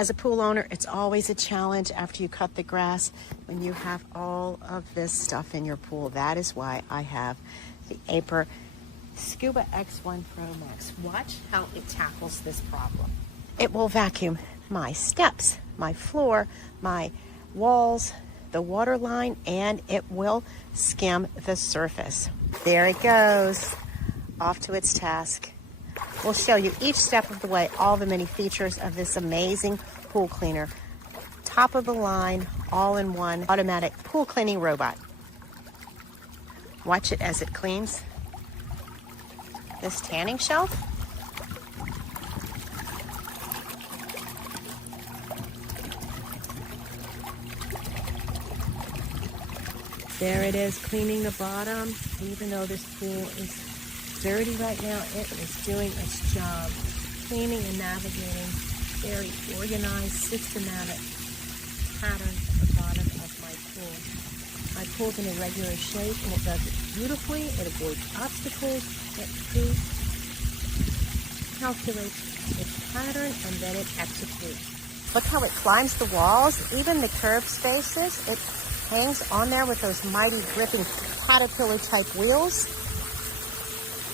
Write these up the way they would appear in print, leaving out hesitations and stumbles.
As a pool owner, it's always a challenge after you cut the grass when you have all of this stuff in your pool. That is why I have the Aiper Scuba X1 Pro Max. Watch how it tackles this problem. It will vacuum my steps, my floor, my walls, the water line, and it will skim the surface. There it goes, off to its task. We'll show you each step of the way, all the many features of this amazing pool cleaner. Top of the line, all-in-one automatic pool cleaning robot. Watch it as it cleans this tanning shelf. There it is, cleaning the bottom. Even though this pool is dirty right now, it is doing its job. Cleaning and navigating, very organized, systematic pattern at the bottom of my pool. My pool's in irregular shape and it does it beautifully. It avoids obstacles. It calculates its pattern and then it executes. Look how it climbs the walls, even the curved spaces. It hangs on there with those mighty gripping caterpillar type wheels.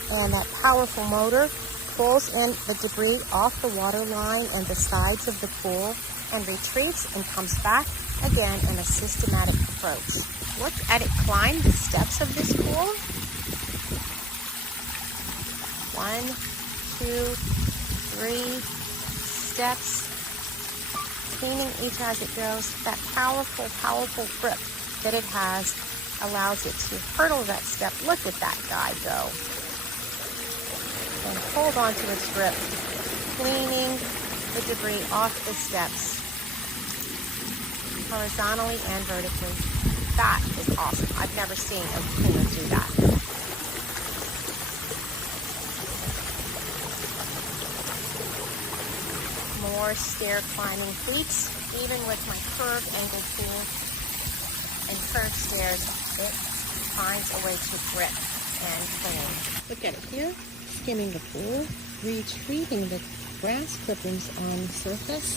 And that powerful motor pulls in the debris off the water line and the sides of the pool and retreats and comes back again in a systematic approach. Look at it climb the steps of this pool. 1, 2, 3 steps. Cleaning each as it goes. That powerful, powerful grip that it has allows it to hurdle that step. Look at that guy go. And hold on to its grip, cleaning the debris off the steps, horizontally and vertically. That is awesome. I've never seen a cleaner do that. More stair climbing feats, even with my curved angled pool and curved stairs, it finds a way to grip and clean. Look at it here, skimming the pool, retrieving the grass clippings on the surface,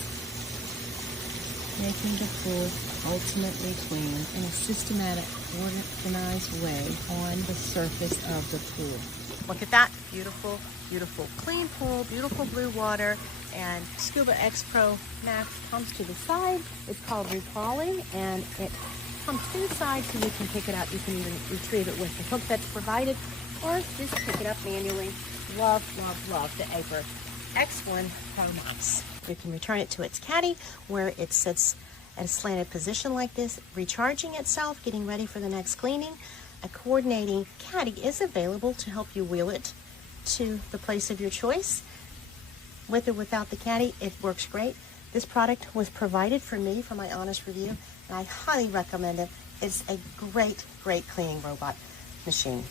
making the pool ultimately clean in a systematic, organized way on the surface of the pool. Look at that, beautiful, beautiful clean pool, beautiful blue water, and Scuba X Pro Max comes to the side. It's called recalling, and it comes to the side so you can pick it up. You can even retrieve it with the hook that's provided, or just pick it up manually. Love, love, love the Aiper X1 Pro Max. You can return it to its caddy where it sits at a slanted position like this, recharging itself, getting ready for the next cleaning. A coordinating caddy is available to help you wheel it to the place of your choice. With or without the caddy, it works great. This product was provided for me for my honest review, and I highly recommend it. It's a great, great cleaning robot machine.